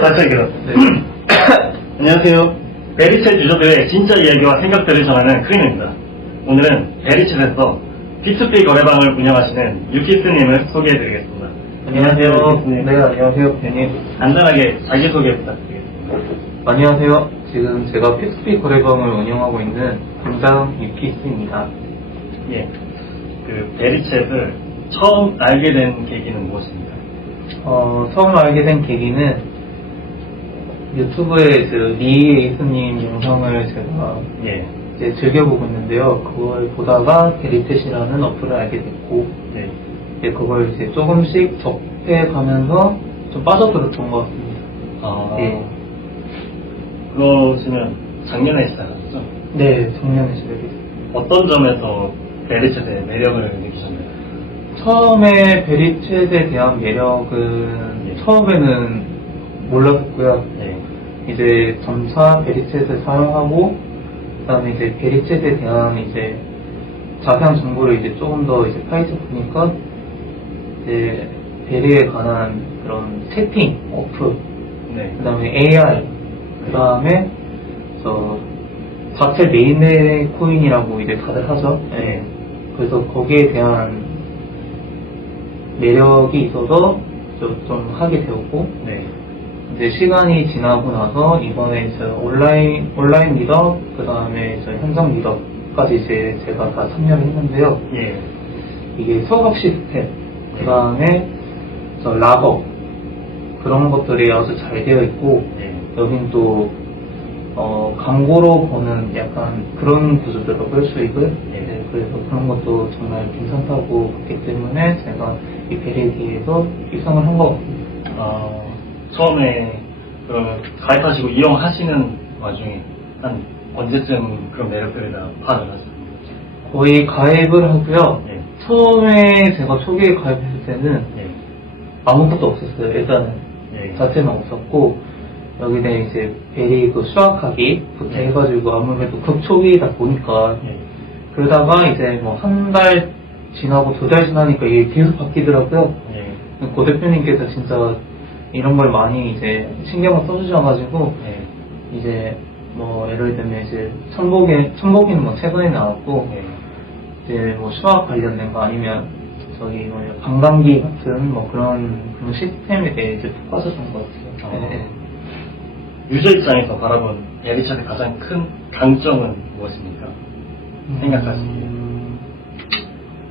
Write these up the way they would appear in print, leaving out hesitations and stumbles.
다시 하겠습니다. 네. 안녕하세요. 베리챗 유저들의 진짜 이야기와 생각들을 전하는 크리노입니다. 오늘은 베리챗에서 P2P 거래방을 운영하시는 유키스님을 소개해드리겠습니다. 안녕하세요. 유키스님. 네, 안녕하세요. 대님. 간단하게 자기소개 부탁드리겠습니다. 안녕하세요. 지금 제가 P2P 거래방을 운영하고 있는 담당 유키스입니다. 예. 그 베리챗을 처음 알게 된 계기는 무엇입니까? 처음 알게 된 계기는 유튜브에 리에이스님 영상을 제가 예. 이제 즐겨보고 있는데요. 그걸 보다가 베리챗이라는 어플을 알게 됐고, 예. 이제 그걸 이제 조금씩 접해가면서 좀 빠져들었던 것 같습니다. 아. 예. 그러시면 작년에 시작하셨죠? 네, 작년에 시작했어요. 어떤 점에서 베리챗의 매력을 느끼셨나요? 처음에 베리챗에 대한 매력은 처음에는 몰랐었고요. 예. 이제 점차 베리챗을 사용하고, 그다음에 이제 베리챗에 대한 이제 자세한 정보를 이제 조금 더 이제 파헤쳐 보니까 이제 베리에 관한 그런 채팅, 어플, 네. 그다음에 AI, 그다음에 자체 메인의 코인이라고 이제 다들 하죠. 예. 그래서 거기에 대한 매력이 있어서 좀 하게 되었고, 네. 이제 시간이 지나고 나서 이번에 온라인 미덕, 그 다음에 현장 미덕까지 이제 제가 다 참여를 했는데요. 예. 이게 수업 시스템, 그 다음에 락업, 그런 것들이 아주 잘 되어 있고, 예. 여긴 또 광고로 버는 약간 그런 구조더라고요, 수익을. 네, 그래서 그런 것도 정말 괜찮다고 봤기 때문에 제가 이 베리에서 입성을 한 것 같습니다. 처음에 그러면 가입하시고 이용하시는 와중에 한 언제쯤 그런 매력들을 다 파악을 하셨습니까? 거의 가입을 하고요. 예. 처음에 제가 초기에 가입했을 때는 예. 아무것도 없었어요. 일단은 예. 자체는 없었고, 여기는 이제 베리 그 수학하기부터 예. 해가지고 아무래도 극초기이다 보니까 예. 그러다가 이제 뭐 한 달 지나고 2달 지나니까 이게 계속 바뀌더라고요. 예. 고 대표님께서 진짜 이런 걸 많이 이제 신경을 써주셔가지고 예. 이제 뭐 예를 들면 이제 천복이는 뭐 최근에 나왔고, 예. 이제 뭐 수학 관련된 거 아니면 저기 뭐 관광기 같은 뭐 그런 시스템에 대해 이제 푹 빠졌던 것 같아요. 네. 유저 입장에서 바라본 베리챗의 가장 큰 강점은 무엇입니까? 생각하시기에.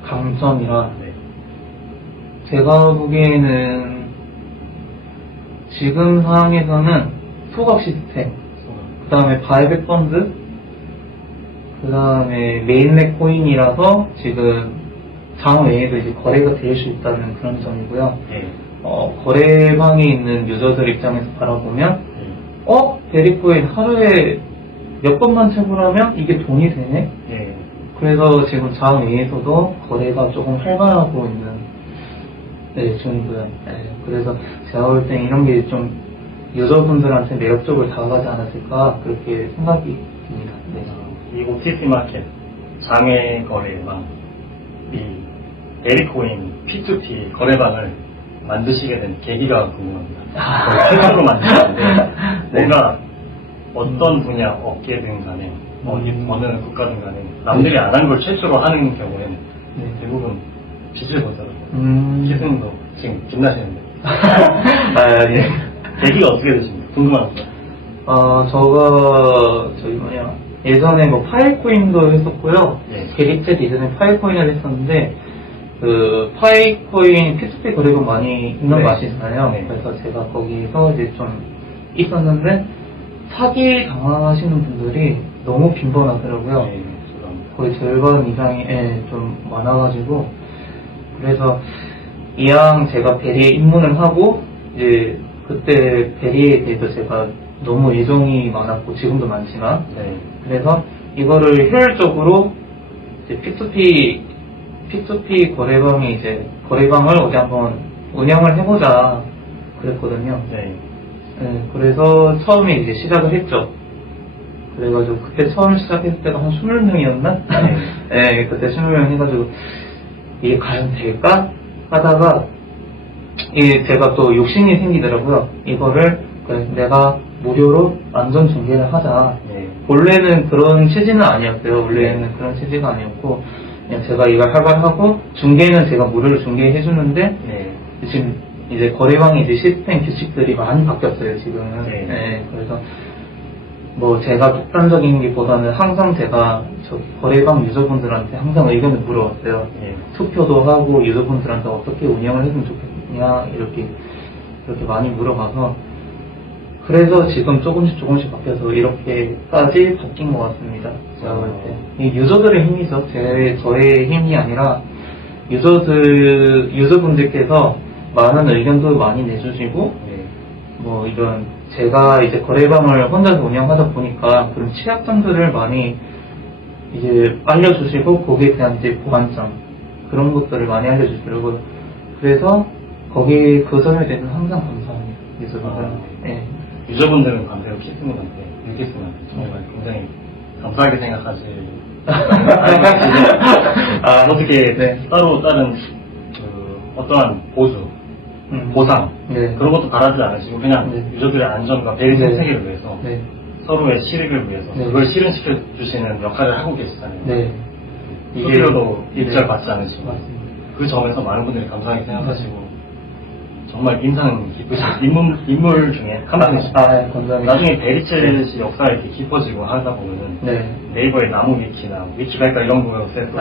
강점이라 네. 제가 보기에는 지금 상황에서는 소각 시스템, 그 다음에 바이백 펀드, 그 다음에 메인넷 코인이라서 지금 장 외에도 이제 거래가 될 수 있다는 그런 점이고요. 예. 거래방에 있는 유저들 입장에서 바라보면, 예. 베리코인 하루에 몇 번만 채굴하면 이게 돈이 되네? 예. 그래서 지금 장 외에서도 거래가 조금 활발하고 있는 중이고요. 그래서 제가 볼 땐 이런 게 좀 유저분들한테 매력적으로 다가가지 않았을까 그렇게 생각이 듭니다. 네. 이 OTC 마켓 장외 거래방, 이 베리코인 P2P 거래방을 만드시게 된 계기가 궁금합니다. 최초로 만드셨는데 뭔가 어떤 분야, 업계든 간에 어느 국가든 간에 남들이 안 한 걸 최초로 하는 경우에는 대부분 빚을 보더라고요. 기승도 지금 빛나시는데 예. 계기가 어떻게 되십니까? 궁금합니다. 저가 예전에 뭐 파이코인도 했었고요. 예. 베리챗 이전에 파이코인을 했었는데 그 파이코인 P2P 거래가 많이 있는 네. 거 아시잖아요. 네. 그래서 제가 거기서 이제 좀 있었는데 사기 당하시는 분들이 너무 빈번하더라고요. 네, 죄송합니다. 거의 절반 이상이 좀 많아가지고, 그래서 이왕 제가 베리에 입문을 하고 이제 그때 베리에 대해서 제가 너무 애정이 많았고 지금도 많지만, 네. 그래서 이거를 효율적으로 이제 P2P 거래방에 이제 거래방을 어디 한번 운영을 해보자 그랬거든요. 네. 그래서 처음에 이제 시작을 했죠. 그래가지고 그때 처음 시작했을 때가 한 20명이었나? 네, 그때 20명 해가지고 이게 과연 될까? 하다가 이게 제가 또 욕심이 생기더라고요. 이거를 그래서 내가 무료로 완전 중계를 하자. 네. 원래는 그런 취지는 아니었어요. 원래는 그런 취지가 아니었고 그냥 제가 이걸 하고 중계는 제가 무료로 중계해 주는데 네. 지금 이제 거래방의 이제 시스템 규칙들이 많이 바뀌었어요 지금은. 네. 네, 그래서 뭐 제가 독단적인 게보다는 항상 제가 저 거래방 유저분들한테 항상 의견을 물어봤어요. 네. 투표도 하고 유저분들한테 어떻게 운영을 했으면 좋겠냐 이렇게 많이 물어봐서 그래서 지금 조금씩 바뀌어서 이렇게까지 바뀐 것 같습니다. 제가 볼 때. 이 유저들의 힘이죠. 저의 힘이 아니라 유저분들께서 많은 의견도 많이 내주시고, 네. 뭐 이런, 제가 이제 거래방을 혼자서 운영하다 보니까 그런 취약점들을 많이 이제 알려주시고, 거기에 대한 이제 보완점, 그런 것들을 많이 알려주시더라고요. 그래서 거기 그 점에 대해서 항상 감사합니다. 유저분들한테. 네. 유저분들은 반대로 키스님한테, 유키스님한테 정말 굉장히 감사하게 생각하실 어떻게 네. 따로 다른 어떠한 보수, 보상 네. 그런 것도 바라지 않으시고 그냥 네. 유저들의 안전과 베리스 네. 세계를 위해서 네. 서로의 실익을 위해서 네. 그걸 실현시켜 주시는 역할을 하고 계시잖아요. 네. 수수료도 네. 입찰받지 않으시고 맞습니다. 그 점에서 많은 분들이 감사하게 생각하시고 정말 인상 깊으신 인물 중에 한 분이시죠. 감사합니다. 나중에 베리첼시 역사가 이렇게 깊어지고 하다 보면은 네. 네이버의 나무 위키나 위키백과 이런 곳에서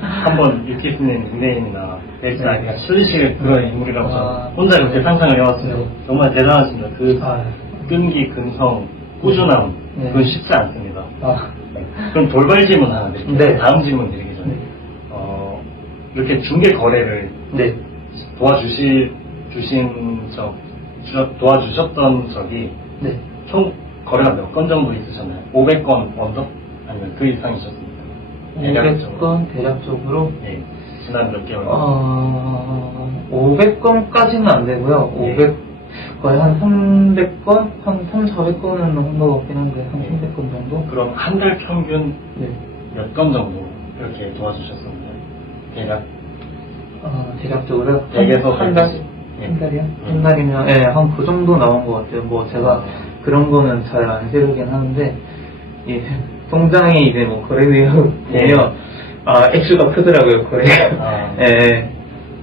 한번 유키스님 닉네임이나 베리첼 네. 아이디가 실리실 그런 인물이라고 저는 혼자 이렇게 상상을 해왔어요. 네. 정말 대단하십니다. 그 아, 끈기, 근성, 꾸준함 네. 그건 쉽지 않습니다. 아, 그럼 돌발 질문 하나 드릴게요. 네. 다음 질문 드리기 전에 네. 이렇게 중개 거래를 네. 도와주셨던 적이 네. 총 거래가 몇 건 정도 있으셨나요? 500건 언더? 아니면 그 이상이셨습니까? 500건 대략적으로 네. 지난 몇 개월? 500건까지는 안 되고요. 네. 거의 한 300건? 한 3,400건은 한 것 같긴 한데, 한 네. 300건 정도? 그럼 한 달 평균 네. 몇 건 정도 이렇게 도와주셨습니다. 대략? 대략적으로요? 댁에서 한 달? 네. 한 달이요? 한 달이면, 예, 한 그 정도 나온 것 같아요. 뭐, 제가 그런 거는 잘 안 세우긴 하는데, 이 통장에 이제 뭐 거래 내역 네. 보면, 액수가 크더라고요, 거래가. 예.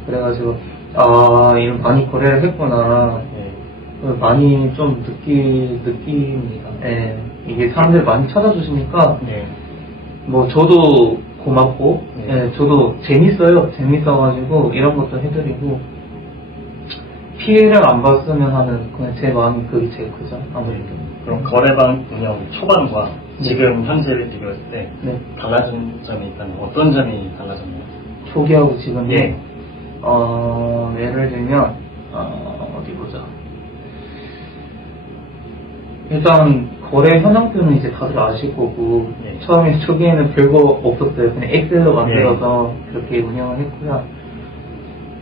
그래가지고, 이런 많이 거래를 했구나. 네. 많이 좀 느낍니다. 예. 이게 사람들이 많이 찾아주시니까, 네. 뭐, 저도 고맙고, 네. 예, 저도 재밌어요. 재밌어가지고, 이런 것도 해드리고, 피해를 안 봤으면 하는, 그냥 제 마음이 그게 제일 크죠, 아무래도. 그럼 거래방 운영 초반과 네. 지금 현재를 비교했을 때 네. 달라진 점이 있다면 어떤 점이 달라졌나요? 초기하고 지금요? 예. 예를 들면, 어디 보자. 일단, 거래 현황표는 이제 다들 아실 거고, 네. 처음에 초기에는 별거 없었어요. 그냥 엑셀로 만들어서 그렇게 운영을 했고요.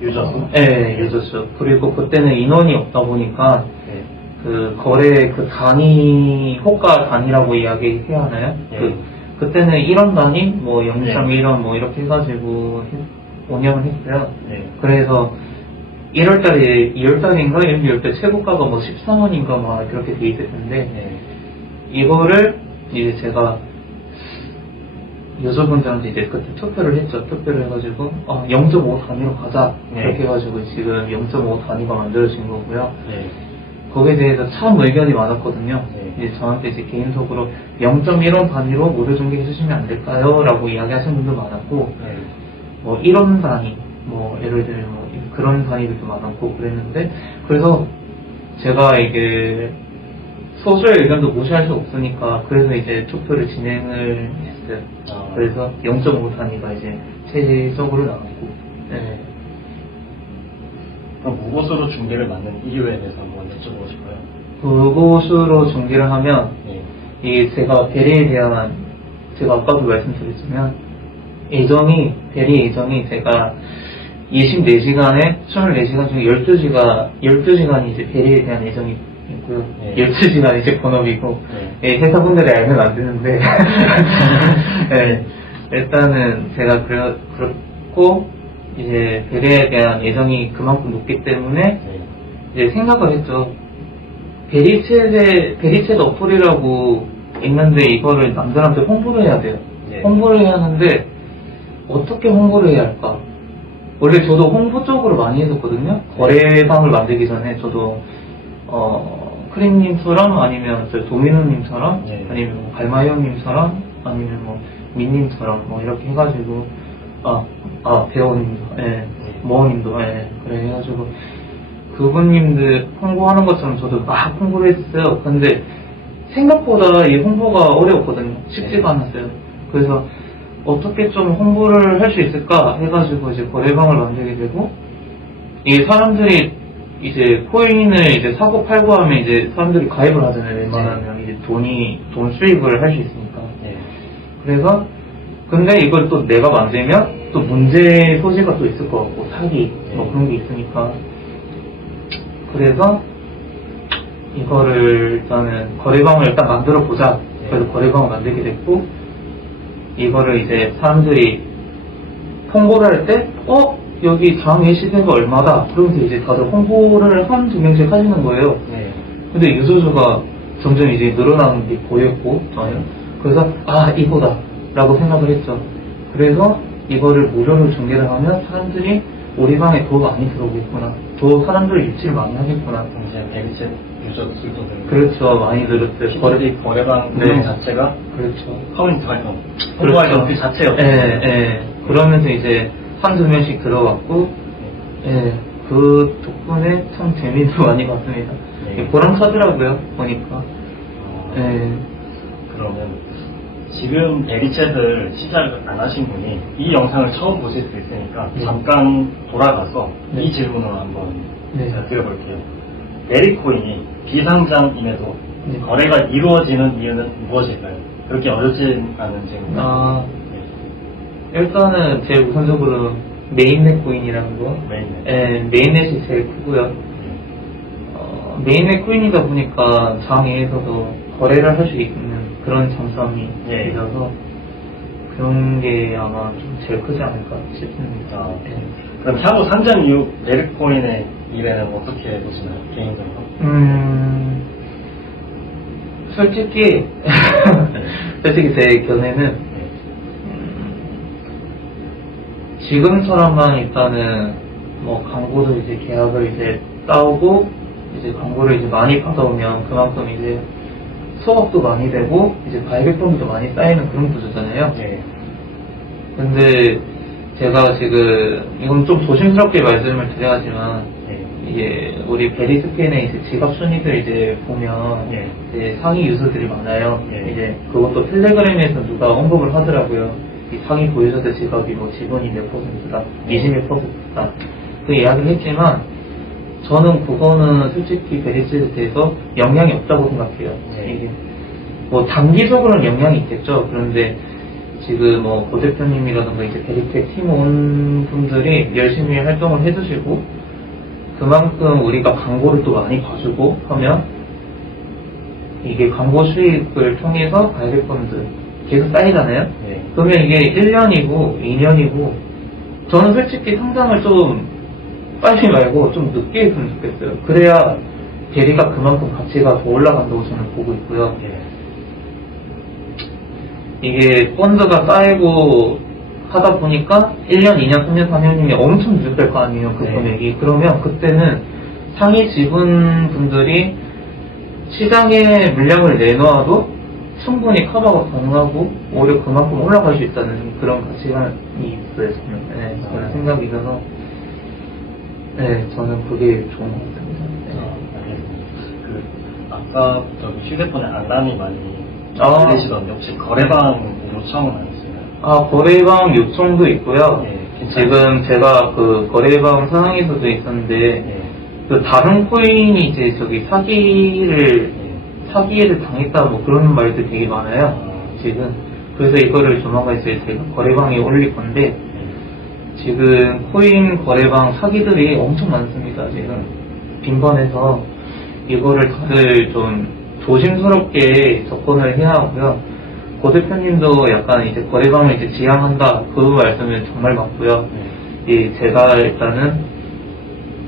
유저? 네, 유저수. 그리고 그때는 인원이 없다 보니까, 네. 그 거래 그 단위, 호가 단위라고 이야기해야 하나요? 네. 그때는 1원 단위, 뭐 0.1원 네. 뭐 이렇게 해가지고 운영을 했어요. 네. 그래서 1월달에, 2월달인가? 1월 최고가가 뭐 13원인가 막 그렇게 돼 있을 텐데, 네. 이거를 이제 제가 유저분들한테 이제 그때 투표를 했죠. 투표를 해가지고, 0.5 단위로 가자. 네. 그렇게 해가지고 지금 0.5 단위가 만들어진 거고요. 네. 거기에 대해서 참 의견이 많았거든요. 네. 이제 저한테 이제 개인적으로 0.1원 단위로 무료 중개 해주시면 안 될까요? 라고 이야기하시는 분도 많았고, 네. 뭐 1원 단위, 뭐 예를 들면 뭐 그런 단위들도 많았고 그랬는데, 그래서 제가 이게 소수의 의견도 무시할 수 없으니까 그래서 이제 투표를 진행을 했어요. 그래서 0.5 단위가 이제 최종적으로 나왔고, 네. 그럼 무보수로 중계를 맡는 이유에 대해서 한번 여쭤보고 싶어요. 그곳으로 중계를 하면 네. 이게 제가 베리에 대한, 제가 아까도 말씀드렸지만 베리 예정이 제가 24시간에 24시간 중에 12시간이 이제 베리에 대한 예정이 있고요. 네. 12시간 이제 본업이고, 네. 예, 회사분들이 알면 안 되는데, 예, 일단은 제가 그렇고, 이제 베리에 대한 애정이 그만큼 높기 때문에 네. 이제 생각을 했죠. 베리챗의 어플이라고 있는데 이거를 남들한테 홍보를 해야 돼요. 네. 홍보를 해야 하는데 어떻게 홍보를 해야 할까? 원래 저도 홍보 쪽으로 많이 했었거든요. 거래방을 만들기 전에 저도 크림님처럼 아니면 저 도미노님처럼 네. 아니면 뭐 갈마이어님처럼 아니면 뭐 민님처럼 뭐 이렇게 해가지고 배우님도 모어님도 그래 해가지고 그분님들 홍보하는 것처럼 저도 막 홍보를 했었어요. 근데 생각보다 이 홍보가 어려웠거든요. 쉽지가 않았어요. 그래서 어떻게 좀 홍보를 할 수 있을까 해가지고 이제 거래방을 만들게 되고, 이게 사람들이 이제 코인을 이제 사고 팔고 하면 이제 사람들이 가입을 하잖아요. 웬만하면 이제 돈 수입을 할 수 있으니까. 네. 그래서 근데 이걸 또 내가 만들면 또 문제 소지가 또 있을 것 같고 사기 뭐 그런 게 있으니까. 그래서 이거를 일단은 거래방을 일단 만들어 보자. 그래서 거래방을 만들게 됐고, 이거를 이제 사람들이 홍보를 할 때, 여기 장 예시대가 얼마다? 그러면서 이제 다들 홍보를 한 두 명씩 하시는 거예요. 네. 근데 유저수가 점점 이제 늘어나는 게 보였고, 저는. 그래서, 이거다. 라고 생각을 했죠. 그래서 이거를 무료로 중계를 하면 사람들이 우리 방에 더 많이 들어오겠구나. 더 사람들 유치를 많이 하겠구나. 이제 베리챗 유저 수도 늘고. 그렇죠. 많이 늘었어요. 거래방 네. 운영 자체가 그렇죠. 커뮤니티 활동, 홍보 활동 그 자체였어요. 그러면서 이제 한두 명씩 들어왔고, 그 덕분에 참 재미도 많이 봤습니다. 네. 보람차더라고요, 보니까. 그러면 지금 베리챗을 시작을 안 하신 분이 이 영상을 처음 보실 수 있으니까 네. 잠깐 돌아가서 네. 이 질문을 한번 네. 제가 드려볼게요. 베리코인이 비상장임에도 네. 거래가 이루어지는 이유는 무엇일까요? 그렇게 어렵진 않은 질문입니다. 네. 일단은 제일 우선적으로 메인넷 코인이라는 거. 메인넷. 메인넷이 제일 크고요. 메인넷 코인이다 보니까 장외에서도 거래를 할 수 있는 그런 장점이 예. 있어서 그런 게 아마 좀 제일 크지 않을까 싶습니다. 그럼 향후 상장 이후 베리코인의 미래는 어떻게 보시나요? 개인적으로? 솔직히 제 견해는 지금처럼만 일단은 뭐 광고도 이제 계약을 이제 따오고 이제 광고를 이제 많이 받아오면 그만큼 이제 수업도 많이 되고 이제 바이백돈도 많이 쌓이는 그런 구조잖아요. 네. 근데 제가 지금 이건 좀 조심스럽게 말씀을 드려야지만 네. 이게 우리 베리스캔의 이제 지갑 순위들 이제 보면 네. 이제 상위 유저들이 많아요. 네. 이제 그것도 텔레그램에서 누가 언급을 하더라고요. 이 상위 보유자들 지갑이 뭐 지분이 몇 %다, 21%다. 그 이야기를 했지만 저는 그거는 솔직히 베리스에 대해서 영향이 없다고 생각해요. 네. 이게 뭐 단기적으로는 영향이 있겠죠. 그런데 지금 뭐 고 대표님이라든가 이제 베리텍 팀원 분들이 열심히 활동을 해주시고 그만큼 우리가 광고를 또 많이 봐주고 하면 이게 광고 수익을 통해서 바이백펀드 계속 쌓이잖아요. 네. 그러면 이게 1년이고 2년이고 저는 솔직히 상장을 좀 빨리 말고 좀 늦게 했으면 좋겠어요. 그래야 베리가 그만큼 가치가 더 올라간다고 저는 보고 있고요. 네. 이게 펀드가 쌓이고 하다 보니까 1년, 2년, 3년, 4년이면 엄청 늦을 거 아니에요, 그 네. 금액이. 그러면 그때는 상위 지분분들이 시장에 물량을 내놓아도 충분히 커버가 가능하고 오히려 그만큼 올라갈 수 있다는 그런 가치관이 있어요, 저는. 그런 생각이 있어서 저는 그게 좋은 것 같습니다. 알겠습니다. 아까 저기 휴대폰에 알람이 많이 들리시던데 혹시 거래방 요청은 안 했어요? 거래방 요청도 있고요. 괜찮아요. 지금 제가 그 거래방 상황에서도 있었는데 그 다른 코인이 이제 저기 사기를 당했다 뭐 그런 말들 되게 많아요. 지금 그래서 이거를 조만간 이제 제가 거래방에 올릴 건데 지금 코인 거래방 사기들이 엄청 많습니다. 지금 빈번해서 이거를 다들 좀 조심스럽게 접근을 해야 하고요. 고 대표님도 약간 이제 거래방을 이제 지향한다 그 말씀은 정말 맞고요. 제가 일단은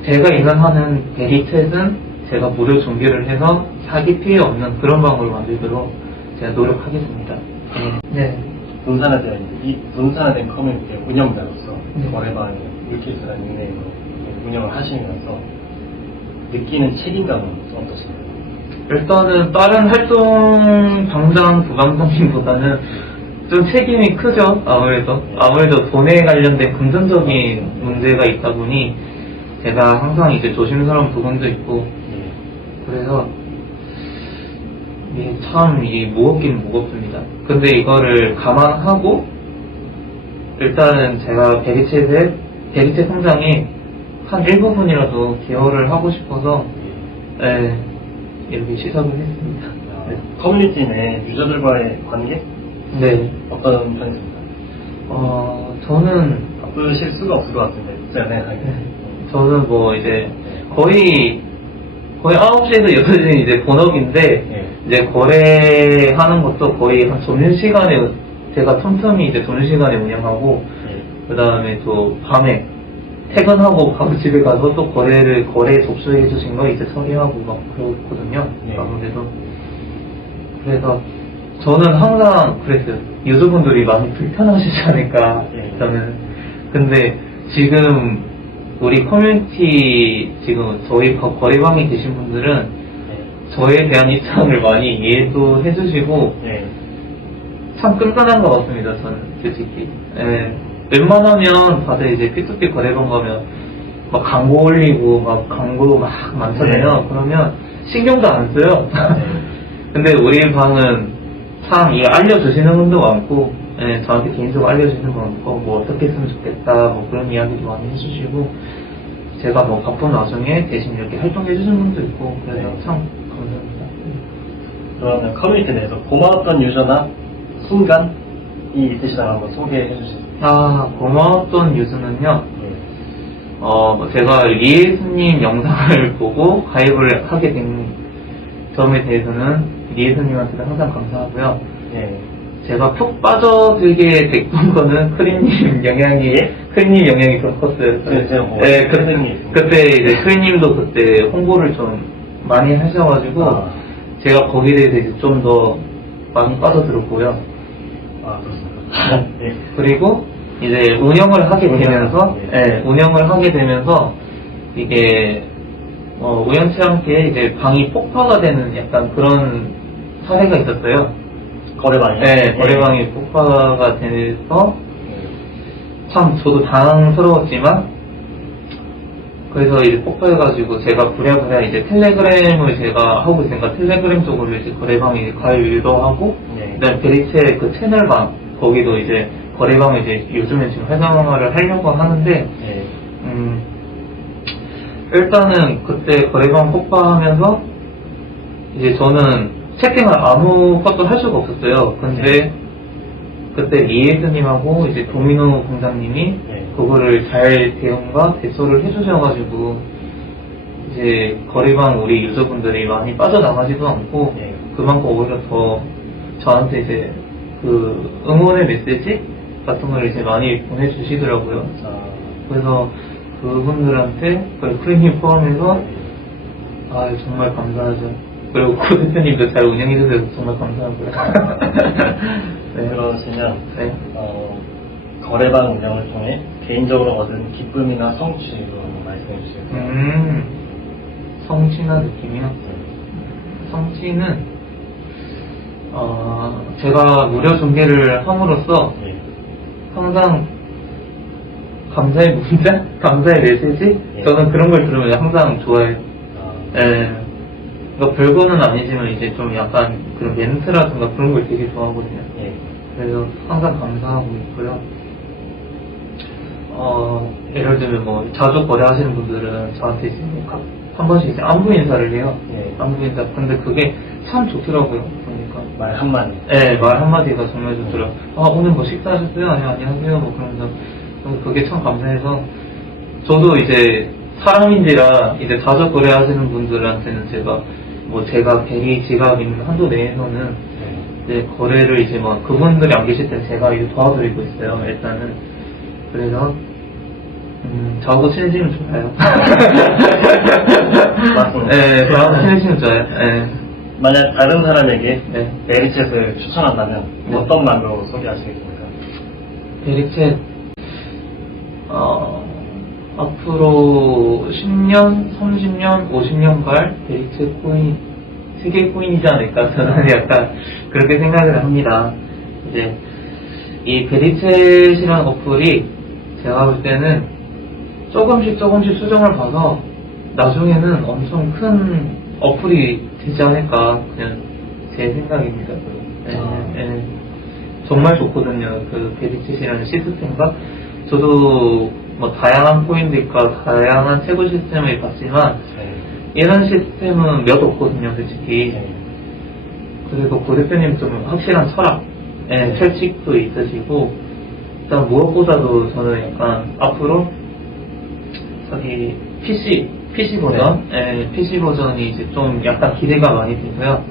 제가 인간하는 베리챗은 제가 무료 중계를 해서 사기 피해 없는 그런 방법을 만들도록 제가 노력하겠습니다. 네. 분산화된 커뮤니티의 운영자로서 네. 거래방의 물키스라는 닉네임으로 운영을 하시면서 느끼는 책임감은 어떠신가요? 일단은 다른 활동 방장 부방장님보다는 좀 책임이 크죠. 아무래도 돈에 관련된 금전적인 문제가 있다 보니 제가 항상 이제 조심스러운 부분도 있고 그래서 참 무겁긴 무겁습니다. 근데 이거를 감안하고 일단은 제가 베리챗 성장에 한 일부분이라도 기여를 하고 싶어서 이렇게 시작을 했습니다. 커뮤니티 내 유저들과의 관계? 네. 어떤 편이십니까? 저는 바쁘실 수가 없을 것 같은데 제가 생각하기에 저는 뭐 이제 거의 9시에서 6시는 이제 본업인데 이제 거래하는 것도 거의 한 점심시간에 제가 틈틈이 이제 점심시간에 운영하고 그 다음에 또 밤에 퇴근하고 바로 집에 가서 또 거래 접수해 주신 거 이제 처리하고 막 그렇거든요. 아무래도. 그래서 저는 항상 그랬어요. 유저분들이 많이 불편하시지 않을까, 저는. 근데 지금 우리 커뮤니티 지금 저희 거래방에 계신 분들은 저에 대한 입장을 많이 이해도 해주시고 참 끈끈한 것 같습니다. 저는 솔직히. 웬만하면 다들 이제 P2P 거래방 가면 막 광고 올리고 막 광고 막 많잖아요. 그러면 신경도 안 써요. 근데 우리 방은 참 이거 알려주시는 분도 많고 저한테 개인적으로 알려주시는 분 많고 뭐 어떻게 했으면 좋겠다 뭐 그런 이야기도 많이 해주시고 제가 뭐 바쁜 와중에 대신 이렇게 활동해주시는 분도 있고 그래서 참 감사합니다. 그러면 커뮤니티 내에서 고마웠던 유저나 순간이 있으시다면 한번 소개해 주시죠. 고마웠던 유저는요. 제가 리에스님 영상을 보고 가입을 하게 된 점에 대해서는 리에스님한테도 항상 감사하고요. 제가 푹 빠져들게 됐던 거는 크림님 영향이 좀 컸어요. 그때 이제 크림님도 그때 홍보를 좀 많이 하셔가지고 제가 거기에 대해서 이제 좀 더 많이 빠져들었고요. 그렇습니다. 그리고 이제 운영을 하게 되면서 이게 우연치 않게 이제 방이 폭파가 되는 약간 그런 사례가 있었어요. 거래방이? 거래방이 폭파가 돼서 참 저도 당황스러웠지만 그래서 이제 폭파해가지고 제가 부랴부랴 이제 텔레그램을 제가 하고 있으니까 텔레그램 쪽으로 이제 거래방에 가입 유도하고 그다음에 베리체 그 채널방 거기도 이제 거래방을 이제 요즘에 지금 활성화를 하려고 하는데 일단은 그때 거래방 폭파하면서 이제 저는 채팅을 아무것도 할 수가 없었어요. 근데 그때 리에스님하고 이제 도미노 공장님이 그거를 잘 대응과 대처를 해주셔가지고 이제 거래방 우리 유저분들이 많이 빠져나가지도 않고 그만큼 오히려 더 저한테 이제 그 응원의 메시지 같은 걸 이제 많이 보내주시더라고요. 그래서 그분들한테 크림님 포함해서 정말 감사하죠. 그리고 고 대표님도 잘 운영해주셔서 정말 감사하고요. 그러시면 거래방 운영을 통해 개인적으로 얻은 기쁨이나 성취로 말씀해 주시겠어요? 성취나 느낌이요? 성취는 제가 무료 중계를 함으로써 항상 감사의 문자? 감사의 메시지? 저는 그런 걸 들으면 항상 좋아해요. 그러니까 별거는 아니지만 이제 좀 약간 그런 멘트라든가 그런 걸 되게 좋아하거든요. 그래서 항상 감사하고 있고요. 예를 들면 뭐 자주 거래하시는 분들은 저한테 이제 한 번씩 이제 안부 인사를 해요. 안부 인사. 근데 그게 참 좋더라고요. 그러니까 말 한마디. 말 한마디가 정말 좋더라고요. 오늘 뭐 식사하셨어요? 안녕하세요. 뭐 그러면서 그게 참 감사해서 저도 이제 사람인지라 이제 자주 거래하시는 분들한테는 제가 베리 지갑 있는 한도 내에서는 이제 거래를 이제 그분들이 안 계실 때 제가 이제 도와드리고 있어요. 일단은 그래서 저하고 친해지면 좋아요. 맞습니다. 네, 저하고 친해지면 좋아요. 네. 만약 다른 사람에게 네. 베리챗을 추천한다면 네. 어떤 말로 소개하시겠습니까? 베리챗, 앞으로 10년, 30년, 50년 갈 베리챗 코인, 세계 코인이지 않을까, 저는 약간 그렇게 생각을 합니다. 이제, 이 베리챗이라는 어플이 제가 볼 때는 조금씩 수정을 봐서 나중에는 엄청 큰 어플이 되지 않을까, 그냥 제 생각입니다. 네, 네. 정말 좋거든요. 그 베리챗이라는 시스템과 저도 뭐 다양한 코인들과 다양한 채굴 시스템을 봤지만 이런 시스템은 몇 없거든요, 솔직히. 그리고 고 대표님 좀 확실한 철학, 철칙도 있으시고, 일단 무엇보다도 저는 약간 앞으로 저기 PC 버전, PC 버전이 이제 좀 약간 기대가 많이 되고요.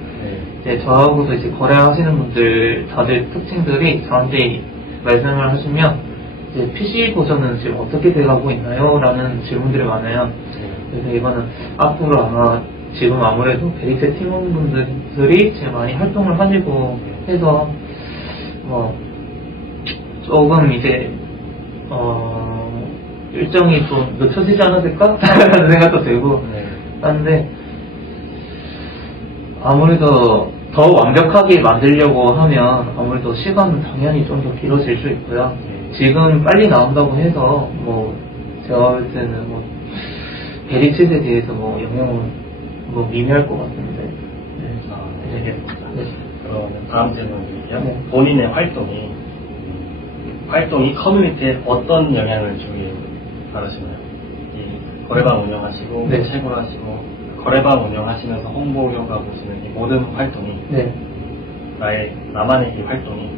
이제 저하고도 이제 거래하시는 분들 다들 특징들이 저한테 말씀을 하시면 이제 PC 버전은 지금 어떻게 돼가고 있나요? 라는 질문들이 많아요. 그래서 이거는 앞으로 아마 지금 아무래도 베리챗 팀원분들이 제일 많이 활동을 하시고 해서 뭐 조금 이제 일정이 좀 늦춰지지 않았을까? 라는 생각도 들고 하는데 아무래도 더 완벽하게 만들려고 하면 아무래도 시간은 당연히 좀 더 길어질 수 있고요. 지금 빨리 나온다고 해서 뭐 제가 볼 때는 뭐 베리챗에 대해서 뭐 영향은 뭐 미미할 것 같은데. 네. 그러면 다음 질문이요. 네. 본인의 활동이 커뮤니티에 어떤 영향을 주길 바라시나요? 이 거래방 운영하시고 네. 채굴하시고 거래방 운영하시면서 홍보 효과 보시는 이 모든 활동이 나만의 이 활동이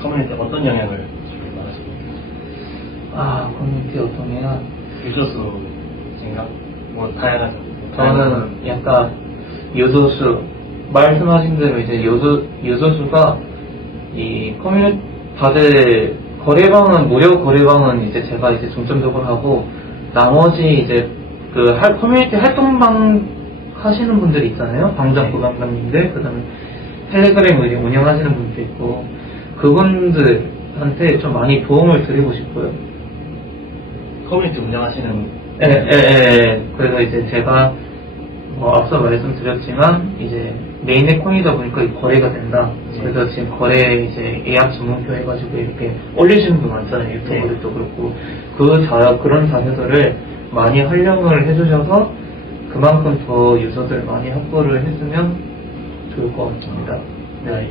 커뮤니티에 어떤 영향을 주길 바라십니까? 커뮤니티 어떤 영향? 유저수인가? 뭐 다양한 저는 약간 유저수 말씀하신 대로 이제 유저수가 이 커뮤니티 다들 거래방은 무료 거래방은 이제 제가 이제 중점적으로 하고 나머지 이제 그 커뮤니티 활동방 하시는 분들 있잖아요. 방장 부방장님들 그다음에 텔레그램을 운영하시는 분도 있고 그분들한테 좀 많이 도움을 드리고 싶고요. 커뮤니티 운영하시는 그래서 이제 제가 앞서 말씀드렸지만 이제 메인의 코인이다 보니까 거래가 된다. 그래서 지금 거래 이제 예약 주문표 해가지고 이렇게 올리시는 분 많잖아요. 유튜버들도 그렇고 그런 자세들을 많이 활용을 해주셔서 그만큼 더 유저들 많이 확보를 했으면 좋을 것 같습니다. 네.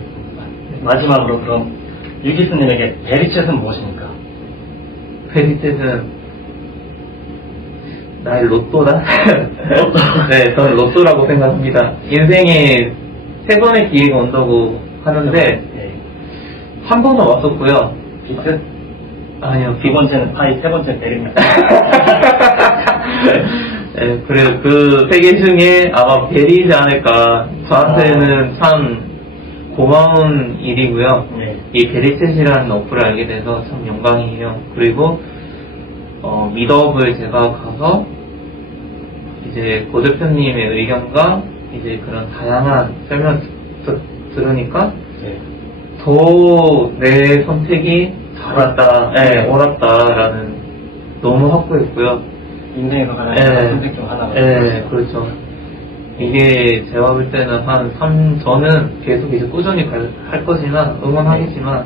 마지막으로 그럼 유기스님에게 베리챗은 무엇입니까? 베리챗은 나의 로또다? 네, 저는 로또라고 생각합니다. 인생에 3번의 기회가 온다고 하는데 한 번은 왔었고요. 비트? 아니요. 두 번째는 파이, 세 번째는 베리입니다. 네, 그래서 그 3개 중에 아마 베리이지 않을까. 저한테는 참 고마운 일이고요. 이 베리챗이라는 어플을 알게 돼서 참 영광이에요. 그리고 미더업을 제가 가서 이제 고 대표님의 의견과 이제 그런 다양한 설명 들으니까 더 내 선택이 옳았다라는 너무 확고했고요. 인생에서 가장 선택 중 하나가. 그렇죠. 이게 제가 볼 때는 저는 계속 이제 꾸준히 할 거지만 응원하겠지만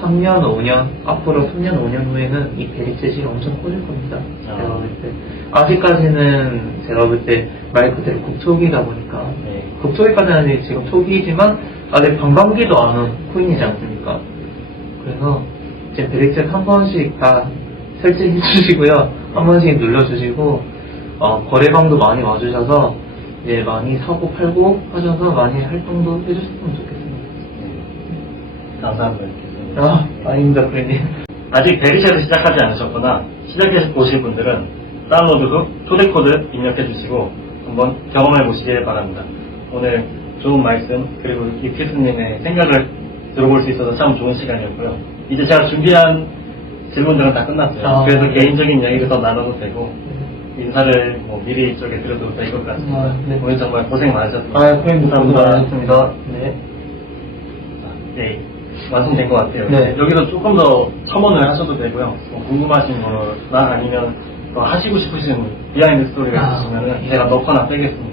3년, 5년, 앞으로 3년, 5년 후에는 이 베리챗이 엄청 커질 겁니다. 제가 볼 때. 아직까지는 제가 볼 때 말 그대로 국초기다 보니까. 국초기까지는 아직 지금 초기이지만 아직 반감기도 않은 코인이지 않습니까? 그래서 이제 베리챗 한 번씩 다 설치해 주시고요. 한 번씩 눌러주시고, 거래방도 많이 와주셔서 이제 많이 사고 팔고 하셔서 많이 활동도 해주셨으면 좋겠습니다. 감사합니다. 아닙니다, 프렌님. 아직 베리챗을 시작하지 않으셨거나 시작해 보실 분들은 다운로드 후 초대코드 입력해 주시고 한번 경험해 보시길 바랍니다. 오늘 좋은 말씀 그리고 유키스님의 생각을 들어볼 수 있어서 참 좋은 시간이었고요. 이제 제가 준비한 질문들은 다 끝났어요. 아. 그래서 개인적인 이야기를 더 나눠도 되고, 인사를 뭐 미리 쪽에 드려도 될 것 같습니다. 아, 네. 오늘 정말 고생 많으셨습니다. 선생님 고생 많으셨습니다. 네. 네, 완성된 것 같아요. 네. 여기서 조금 더 첨언을 하셔도 되고요. 뭐 궁금하신 거나 아니면 더 하시고 싶으신 비하인드 스토리가 있으시면 예. 제가 넣거나 빼겠습니다.